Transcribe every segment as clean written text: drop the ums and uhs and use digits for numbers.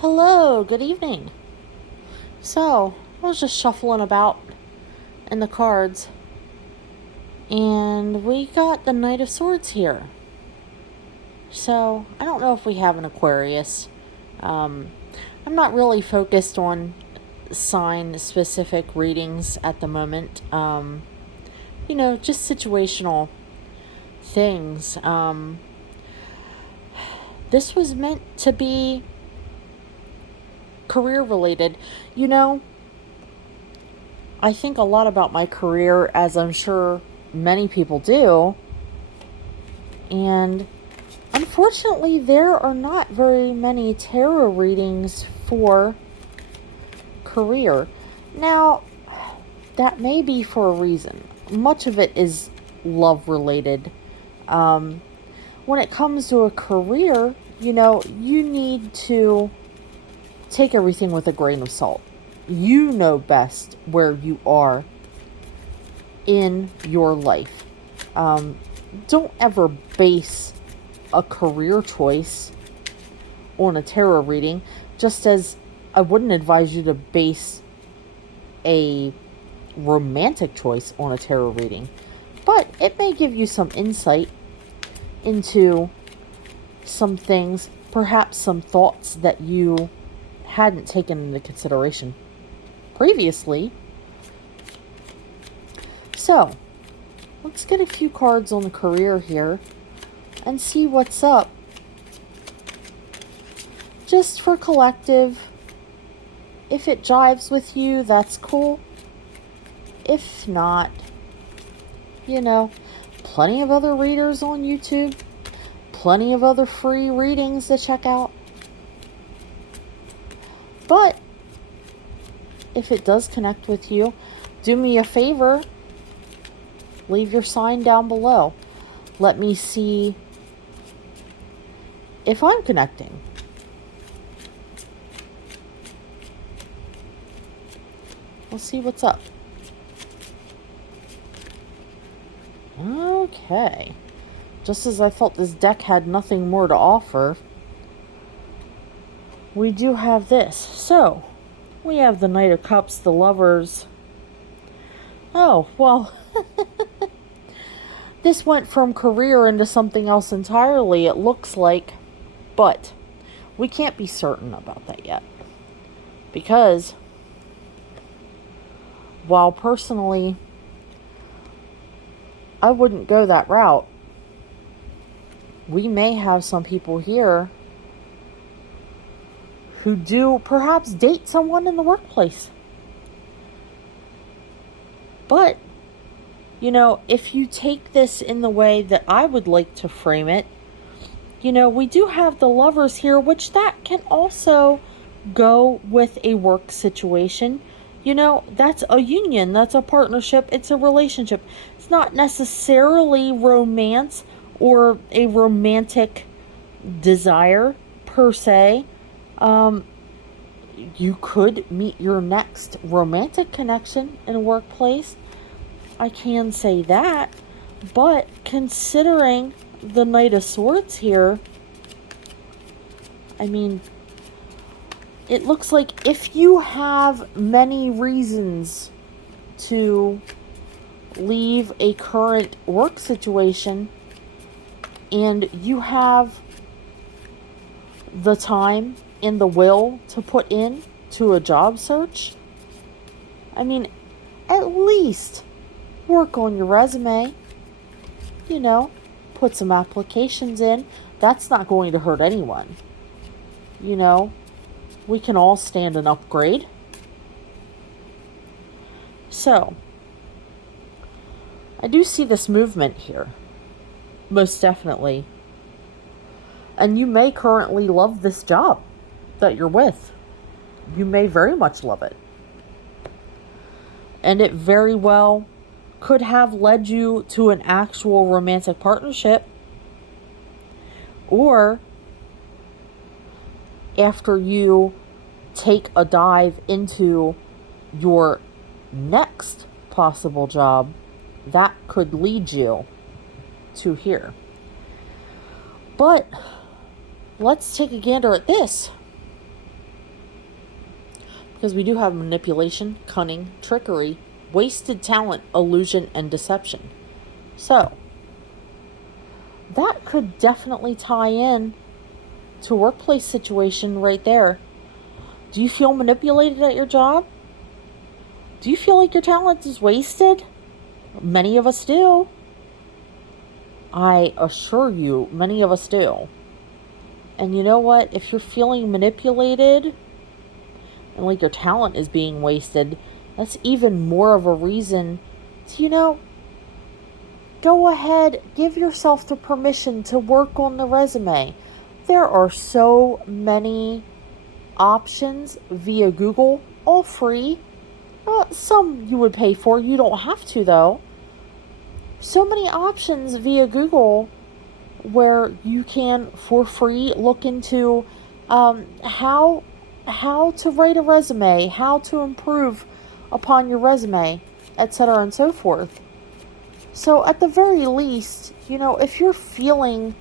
Hello, good evening. So, I was just shuffling about in the cards, and we got the Knight of Swords here. So, I don't know if we have an Aquarius. I'm not really focused on sign-specific readings at the moment. Just situational things. This was meant to be career related. I think a lot about my career, as I'm sure many people do. And unfortunately, there are not very many tarot readings for career. Now, that may be for a reason. Much of it is love related. When it comes to a career, you need to take everything with a grain of salt. You know best where you are in your life. Don't ever base a career choice on a tarot reading, just as I wouldn't advise you to base a romantic choice on a tarot reading. But it may give you some insight into some things, perhaps some thoughts that you hadn't taken into consideration previously. So, let's get a few cards on the career here and see what's up. Just for collective. If it jives with you, that's cool. If not, plenty of other readers on YouTube. Plenty of other free readings to check out. But if it does connect with you, do me a favor. Leave your sign down below. Let me see if I'm connecting. We'll see what's up. Okay. Just as I thought this deck had nothing more to offer, we do have this. So, we have the Knight of Cups, the Lovers. Oh, well, this went from career into something else entirely, it looks like. But we can't be certain about that yet. Because, while personally, I wouldn't go that route, we may have some people here who do perhaps date someone in the workplace. But, if you take this in the way that I would like to frame it, we do have the Lovers here, which that can also go with a work situation. That's a union, that's a partnership, it's a relationship. It's not necessarily romance or a romantic desire per se. You could meet your next romantic connection in a workplace. I can say that. But considering the Knight of Swords here, it looks like if you have many reasons to leave a current work situation and you have the time and the will to put in to a job search, at least work on your resume. Put some applications in. That's not going to hurt anyone. We can all stand an upgrade. So, I do see this movement here. Most definitely. And you may currently love this job that you're with. You may very much love it. And it very well could have led you to an actual romantic partnership. Or after you take a dive into your next possible job, that could lead you to here. But let's take a gander at this. because we do have manipulation, cunning, trickery, wasted talent, illusion, and deception. So, that could definitely tie in to a workplace situation right there. Do you feel manipulated at your job? Do you feel like your talent is wasted? Many of us do. I assure you, many of us do. And you know what? If you're feeling manipulated and like your talent is being wasted, that's even more of a reason to, go ahead, give yourself the permission to work on the resume. There are so many options via Google, all free. Some you would pay for. You don't have to, though. So many options via Google where you can, for free, look into how to write a resume, how to improve upon your resume, etc. and so forth. So at the very least, if you're feeling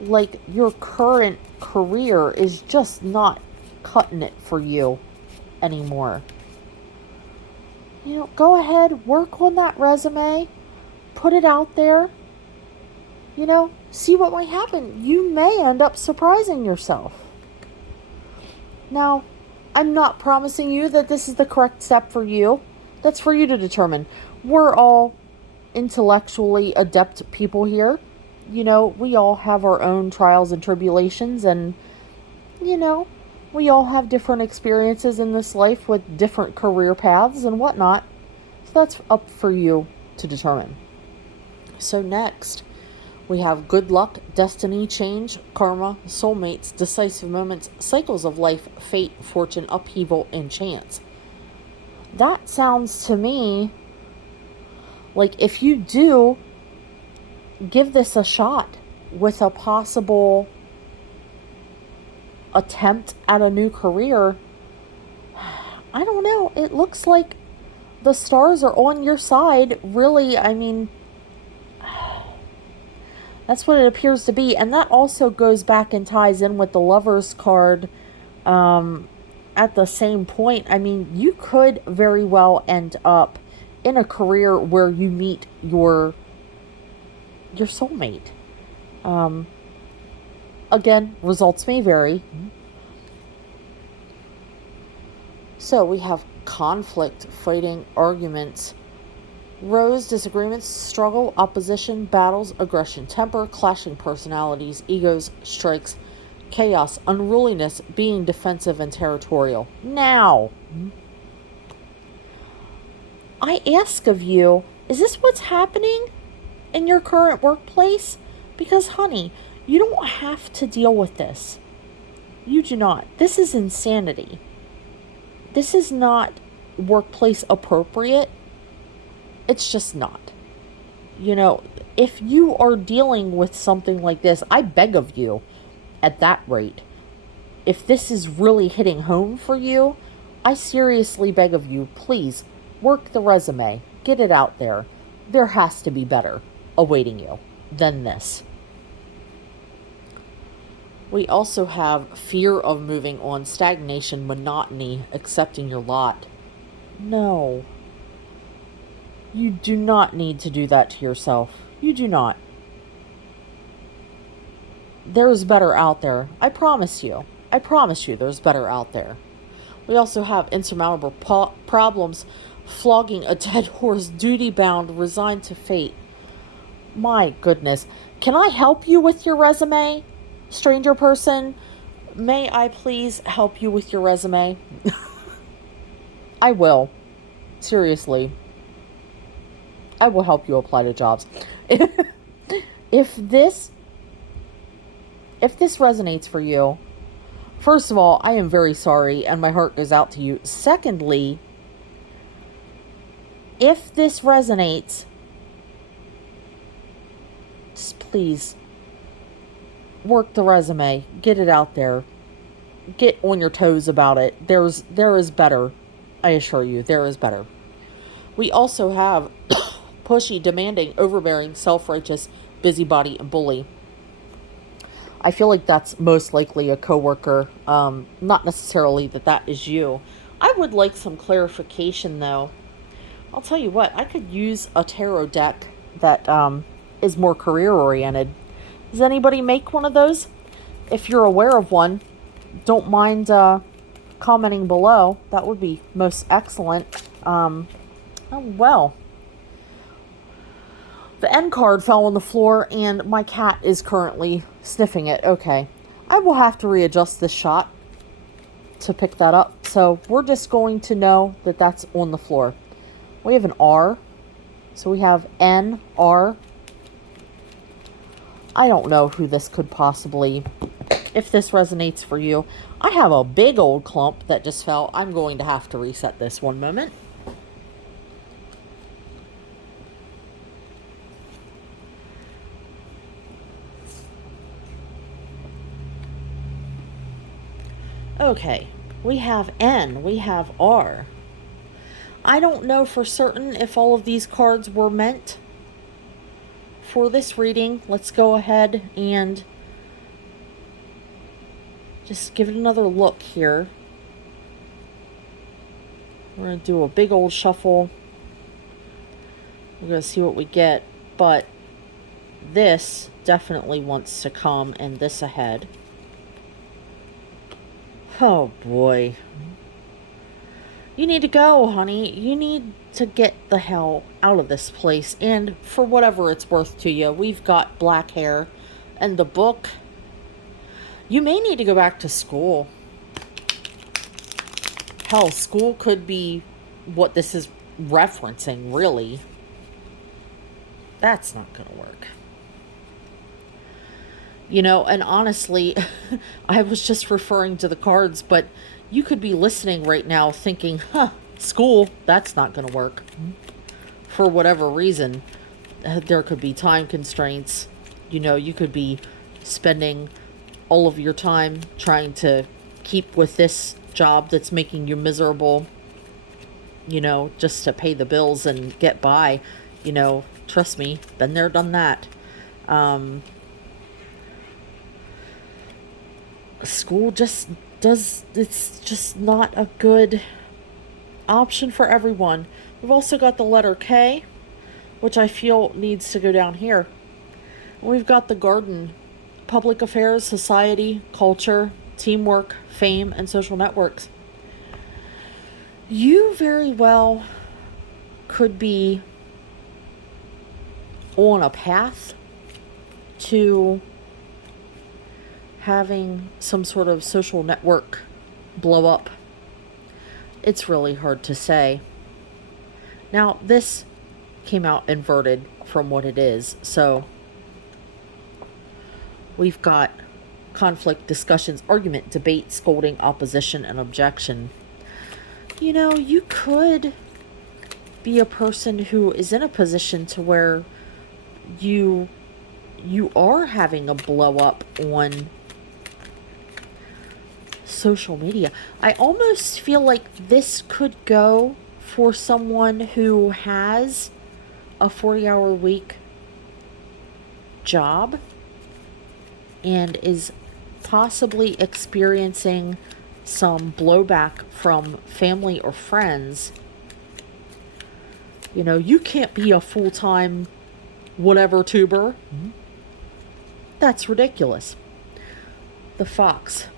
like your current career is just not cutting it for you anymore, go ahead, work on that resume, put it out there, see what might happen. You may end up surprising yourself. Now, I'm not promising you that this is the correct step for you. That's for you to determine. We're all intellectually adept people here. We all have our own trials and tribulations, and, we all have different experiences in this life with different career paths and whatnot. So that's up for you to determine. So next, we have good luck, destiny, change, karma, soulmates, decisive moments, cycles of life, fate, fortune, upheaval, and chance. That sounds to me like if you do give this a shot with a possible attempt at a new career, I don't know. It looks like the stars are on your side. Really, that's what it appears to be. And that also goes back and ties in with the Lover's card at the same point. You could very well end up in a career where you meet your soulmate. Again, results may vary. So we have conflict, fighting, arguments, rows, disagreements, struggle, opposition, battles, aggression, temper, clashing personalities, egos, strikes, chaos, unruliness, being defensive and territorial. Now, I ask of you, is this what's happening in your current workplace? Because, honey, you don't have to deal with this. You do not. This is insanity. This is not workplace appropriate. It's just not. If you are dealing with something like this, I beg of you, at that rate, if this is really hitting home for you, I seriously beg of you, please, work the resume. Get it out there. There has to be better awaiting you than this. We also have fear of moving on, stagnation, monotony, accepting your lot. No. You do not need to do that to yourself. You do not. There is better out there. I promise you. I promise you there's better out there. We also have insurmountable problems, flogging a dead horse, duty-bound, resigned to fate. My goodness. Can I help you with your resume? Stranger person, may I please help you with your resume? I will. Seriously. I will help you apply to jobs. If this resonates for you, first of all, I am very sorry and my heart goes out to you. Secondly, if this resonates, just please work the resume, get it out there, get on your toes about it. There is better. I assure you, there is better. We also have pushy, demanding, overbearing, self-righteous, busybody, and bully. I feel like that's most likely a coworker. Not necessarily that is you. I would like some clarification, though. I'll tell you what, I could use a tarot deck that is more career-oriented. Does anybody make one of those? If you're aware of one, don't mind commenting below. That would be most excellent. Oh, well. The end card fell on the floor, and my cat is currently sniffing it. Okay. I will have to readjust this shot to pick that up. So we're just going to know that that's on the floor. We have an R. So we have N, R. I don't know who this could possibly, if this resonates for you. I have a big old clump that just fell. I'm going to have to reset this one moment. Okay, we have N, we have R. I don't know for certain if all of these cards were meant for this reading. Let's go ahead and just give it another look here. We're going to do a big old shuffle. We're going to see what we get, but this definitely wants to come and this ahead. Oh boy. You need to go, honey. You need to get the hell out of this place. And for whatever it's worth to you, we've got black hair and the book. You may need to go back to school. Hell, school could be what this is referencing, really. That's not going to work. You know, and honestly, I was just referring to the cards, but you could be listening right now thinking, school, that's not going to work. For whatever reason, there could be time constraints. You know, you could be spending all of your time trying to keep with this job that's making you miserable, you know, just to pay the bills and get by. You know, trust me, been there, done that. School just it's just not a good option for everyone. We've also got the letter K, which I feel needs to go down here. We've got the garden, public affairs, society, culture, teamwork, fame, and social networks. You very well could be on a path to having some sort of social network blow up. It's really hard to say. Now, this came out inverted from what it is, so we've got conflict, discussions, argument, debate, scolding, opposition, and objection. You know, you could be a person who is in a position to where you are having a blow up on social media. I almost feel like this could go for someone who has a 40-hour week job and is possibly experiencing some blowback from family or friends. You know, you can't be a full-time whatever tuber. Mm-hmm. That's ridiculous. The Fox.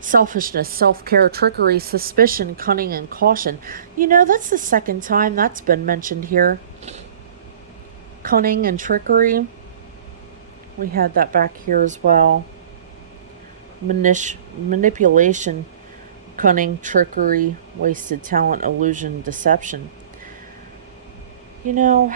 Selfishness, self-care, trickery, suspicion, cunning, and caution. You know, that's the second time that's been mentioned here. Cunning and trickery. We had that back here as well. Manipulation, cunning, trickery, wasted talent, illusion, deception. You know,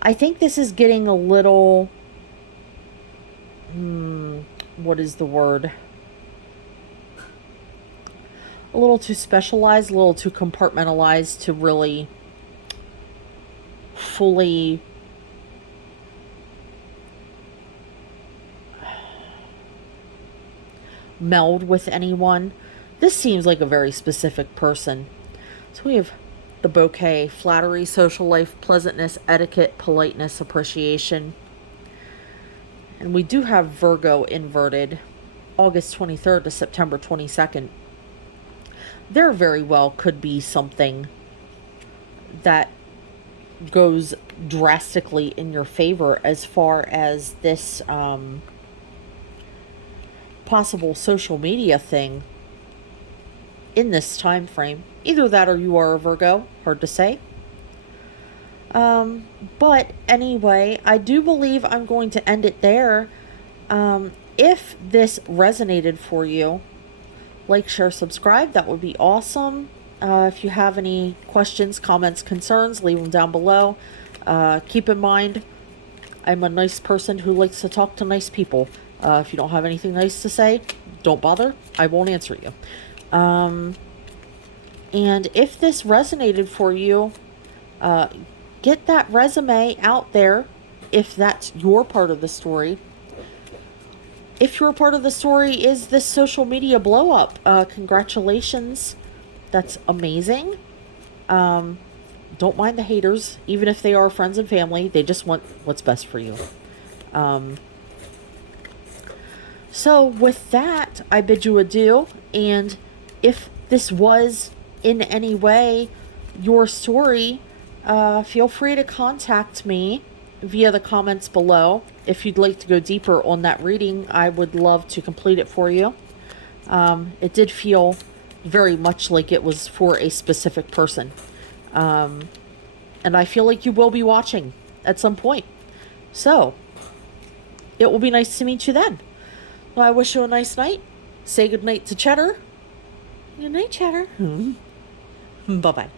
I think this is getting a little... what is the word? A little too specialized, a little too compartmentalized to really fully meld with anyone. This seems like a very specific person. So we have the bouquet, flattery, social life, pleasantness, etiquette, politeness, appreciation. And we do have Virgo inverted. August 23rd to September 22nd, there very well could be something that goes drastically in your favor as far as this possible social media thing in this time frame. Either that or you are a Virgo, hard to say. But anyway, I do believe I'm going to end it there. If this resonated for you, like, share, subscribe. That would be awesome. If you have any questions, comments, concerns, leave them down below. Keep in mind, I'm a nice person who likes to talk to nice people. If you don't have anything nice to say, don't bother. I won't answer you. And if this resonated for you, get that resume out there if that's your part of the story. If your part of the story is this social media blow up, congratulations. That's amazing. Don't mind the haters, even if they are friends and family. They just want what's best for you. So with that, I bid you adieu. And if this was in any way your story, feel free to contact me via the comments below. If you'd like to go deeper on that reading, I would love to complete it for you. It did feel very much like it was for a specific person. And I feel like you will be watching at some point. So, it will be nice to meet you then. Well, I wish you a nice night. Say goodnight to Cheddar. Good night, Cheddar. Bye-bye.